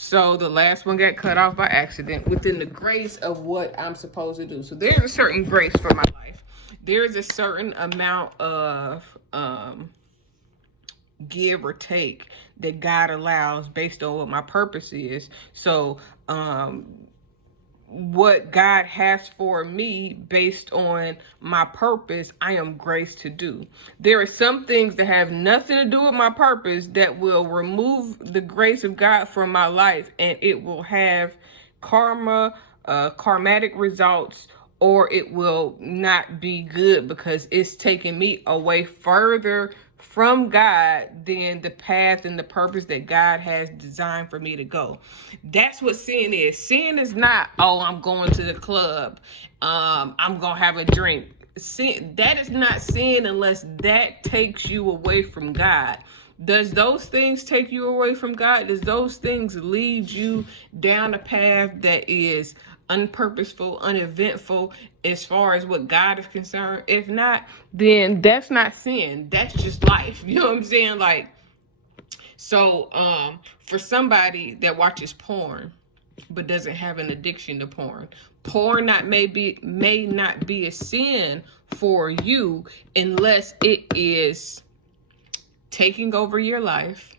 So the last one got cut off by accident within the grace of what I'm supposed to do. So there's a certain grace for my life. There's a certain amount of give or take that God allows based on what my purpose is. So what God has for me based on my purpose, I am graced to do. There are some things that have nothing to do with my purpose that will remove the grace of God from my life, and it will have karmatic results, or it will not be good because it's taking me away further from God than the path and the purpose that God has designed for me to go. That's what sin is. Sin is not, oh, I'm going to the club. I'm going to have a drink. Sin, that is not sin unless that takes you away from God. Does those things take you away from God? Does those things lead you down a path that is unpurposeful, uneventful as far as what God is concerned? If not, then that's not sin. That's just life. You know what I'm saying? Like, so for somebody that watches porn but doesn't have an addiction to porn, may not be a sin for you unless it is taking over your life,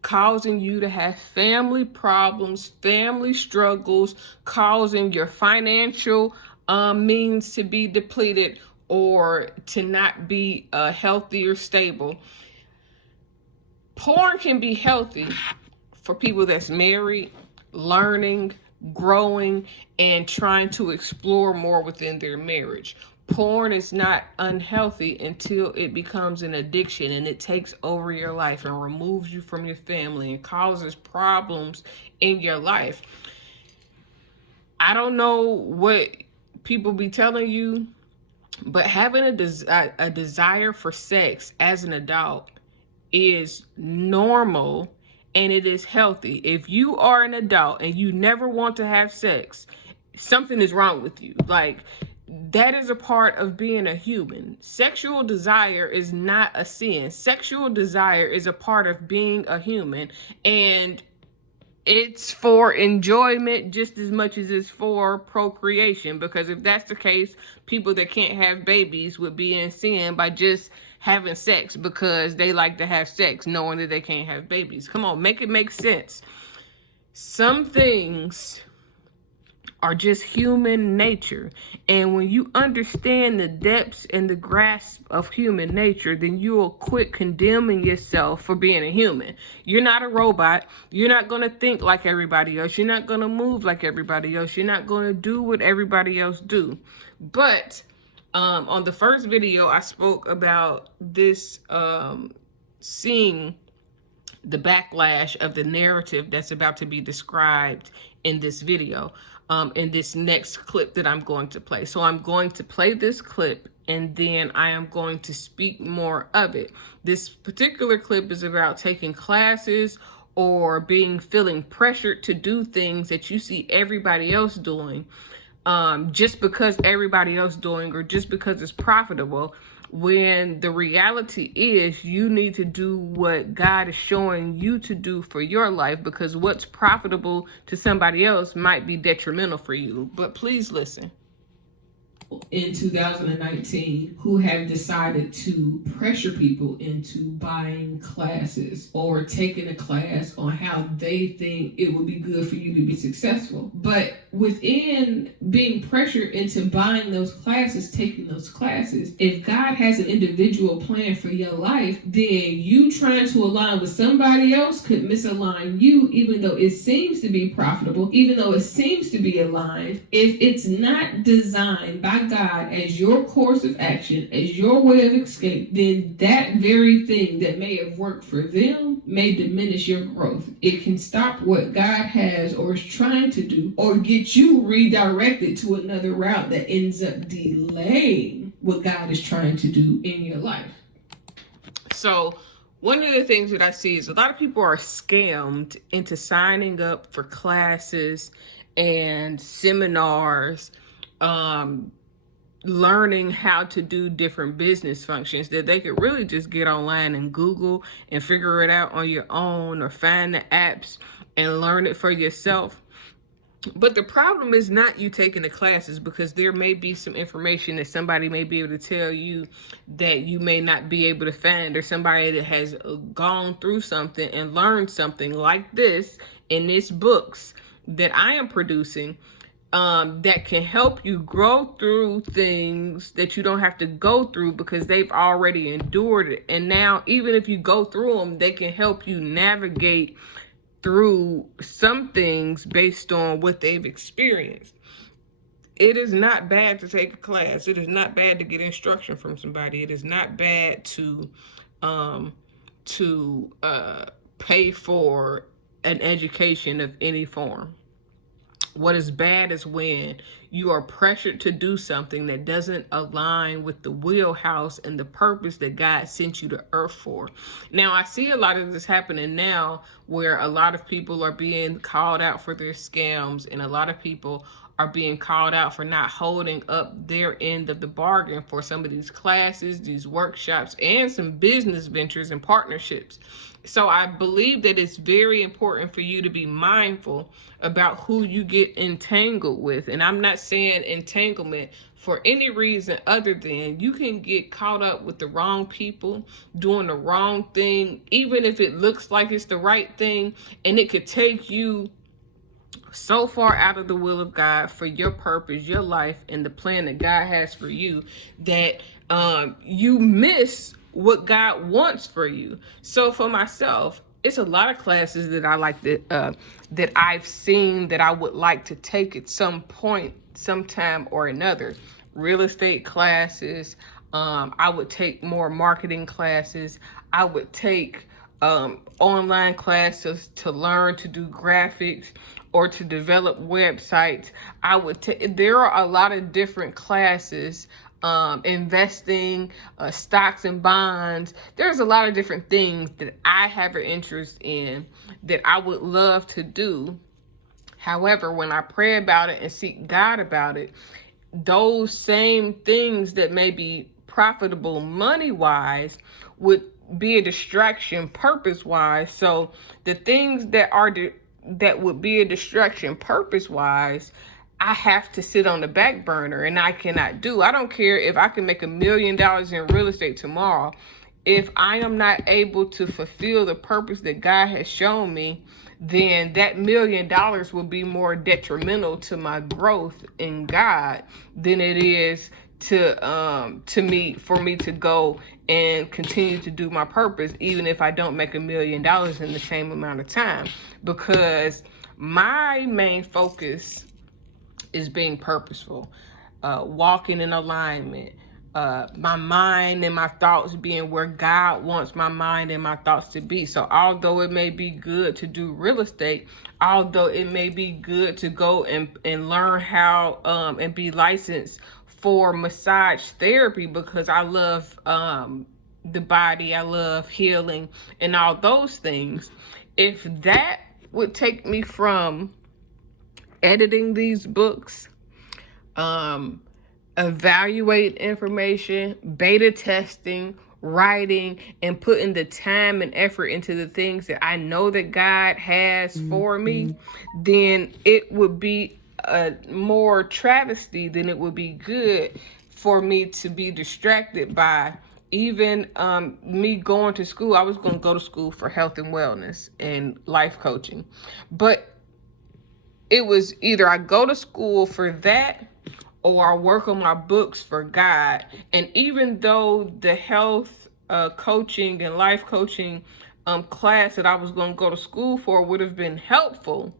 causing you to have family problems, family struggles, causing your financial means to be depleted or to not be healthy or stable. Porn can be healthy for people that's married, learning, growing, and trying to explore more within their marriage. Porn is not unhealthy until it becomes an addiction and it takes over your life and removes you from your family and causes problems in your life. I don't know what people be telling you, but having a desire for sex as an adult is normal and it is healthy. If you are an adult and you never want to have sex, something is wrong with you. Like, that is a part of being a human. Sexual desire is not a sin. Sexual desire is a part of being a human, and it's for enjoyment just as much as it's for procreation. Because if that's the case, people that can't have babies would be in sin by just having sex because they like to have sex knowing that they can't have babies. Come on, make it make sense. Some things are just human nature. And when you understand the depths and the grasp of human nature, then you will quit condemning yourself for being a human. You're not a robot. You're not going to think like everybody else. You're not going to move like everybody else. You're not going to do what everybody else do. But on the first video, I spoke about this, seeing the backlash of the narrative that's about to be described in this video, in this next clip that I'm going to play. So I'm going to play this clip and then I am going to speak more of it. This particular clip is about taking classes or feeling pressured to do things that you see everybody else doing, just because everybody else doing or just because it's profitable, when the reality is you need to do what God is showing you to do for your life, because what's profitable to somebody else might be detrimental for you. But please listen. In 2019 who have decided to pressure people into buying classes or taking a class on how they think it would be good for you to be successful. But within being pressured into buying those classes, taking those classes, if God has an individual plan for your life, then you trying to align with somebody else could misalign you, even though it seems to be profitable, even though it seems to be aligned. If it's not designed by God as your course of action, as your way of escape, then that very thing that may have worked for them may diminish your growth. It can stop what God has or is trying to do, or get you redirected to another route that ends up delaying what God is trying to do in your life. So one of the things that I see is a lot of people are scammed into signing up for classes and seminars, learning how to do different business functions that they could really just get online and Google and figure it out on your own, or find the apps and learn it for yourself. But the problem is not you taking the classes, because there may be some information that somebody may be able to tell you that you may not be able to find, or somebody that has gone through something and learned something like this in these books that I am producing, that can help you grow through things that you don't have to go through because they've already endured it. And now, even if you go through them, they can help you navigate through some things based on what they've experienced. It is not bad to take a class. It is not bad to get instruction from somebody. It is not bad to um, pay for an education of any form. What is bad is when you are pressured to do something that doesn't align with the wheelhouse and the purpose that God sent you to earth for. Now, I see a lot of this happening now, where a lot of people are being called out for their scams, and a lot of people are being called out for not holding up their end of the bargain for some of these classes, these workshops, and some business ventures and partnerships. So I believe that it's very important for you to be mindful about who you get entangled with. And I'm not saying entanglement for any reason other than you can get caught up with the wrong people doing the wrong thing, even if it looks like it's the right thing, and it could take you so far out of the will of God for your purpose, your life, and the plan that God has for you, that you miss what God wants for you. So for myself, it's a lot of classes that I like that I've seen that I would like to take at some point, sometime or another. Real estate classes. I would take more marketing classes. I would take online classes to learn to do graphics or to develop websites. There are a lot of different classes, investing, stocks and bonds. There's a lot of different things that I have an interest in that I would love to do. However, when I pray about it and seek God about it, those same things that may be profitable money wise would be a distraction purpose wise. So the things that would be a distraction purpose wise, I have to sit on the back burner, and I cannot do. I don't care if I can make $1 million in real estate tomorrow. If I am not able to fulfill the purpose that God has shown me, then that $1 million will be more detrimental to my growth in God than it is to me, for me to go and continue to do my purpose, even if I don't make $1 million in the same amount of time. Because my main focus is being purposeful, walking in alignment, my mind and my thoughts being where God wants my mind and my thoughts to be. So although it may be good to do real estate, although it may be good to go and learn how and be licensed for massage therapy, because I love the body, I love healing and all those things, if that would take me from editing these books, evaluate information, beta testing, writing, and putting the time and effort into the things that I know that God has for me, then it would be a more travesty than it would be good for me to be distracted by even me going to school. I was going to go to school for health and wellness and life coaching, but it was either I go to school for that or I work on my books for God. And even though the health coaching and life coaching class that I was going to go to school for would have been helpful,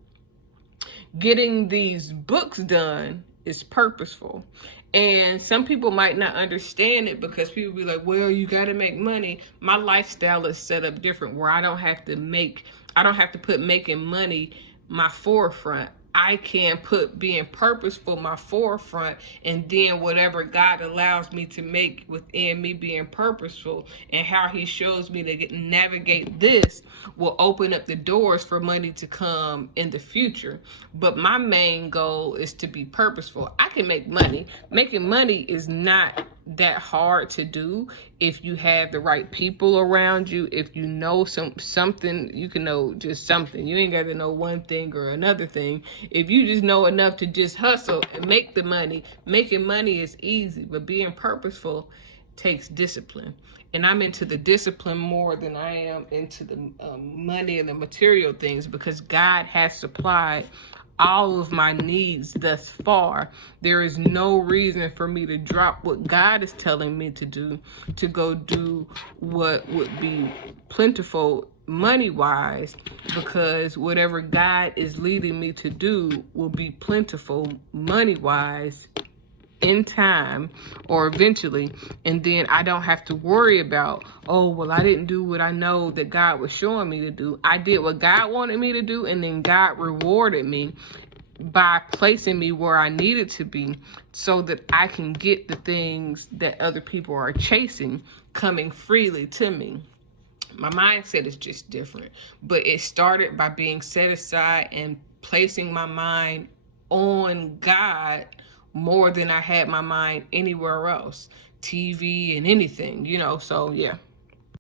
getting these books done is purposeful. And some people might not understand it, because people be like, well, you got to make money. My lifestyle is set up different, where I don't have to put making money my forefront. I can put being purposeful my forefront, and then whatever God allows me to make within me being purposeful, and how he shows me to navigate this will open up the doors for money to come in the future. But my main goal is to be purposeful. I can make money. Making money is not that hard to do if you have the right people around you. If you know something, you can know just something. You ain't got to know one thing or another thing. If you just know enough to just hustle and make the money, making money is easy, but being purposeful takes discipline. And I'm into the discipline more than I am into the money and the material things, because God has supplied all of my needs thus far. There is no reason for me to drop what God is telling me to do to go do what would be plentiful money wise, because whatever God is leading me to do will be plentiful money wise in time or eventually. And then I don't have to worry about, oh, well, I didn't do what I know that God was showing me to do. I did what God wanted me to do, and then God rewarded me by placing me where I needed to be so that I can get the things that other people are chasing coming freely to me. My mindset is just different, but it started by being set aside and placing my mind on God more than I had my mind anywhere else, TV and anything, so yeah.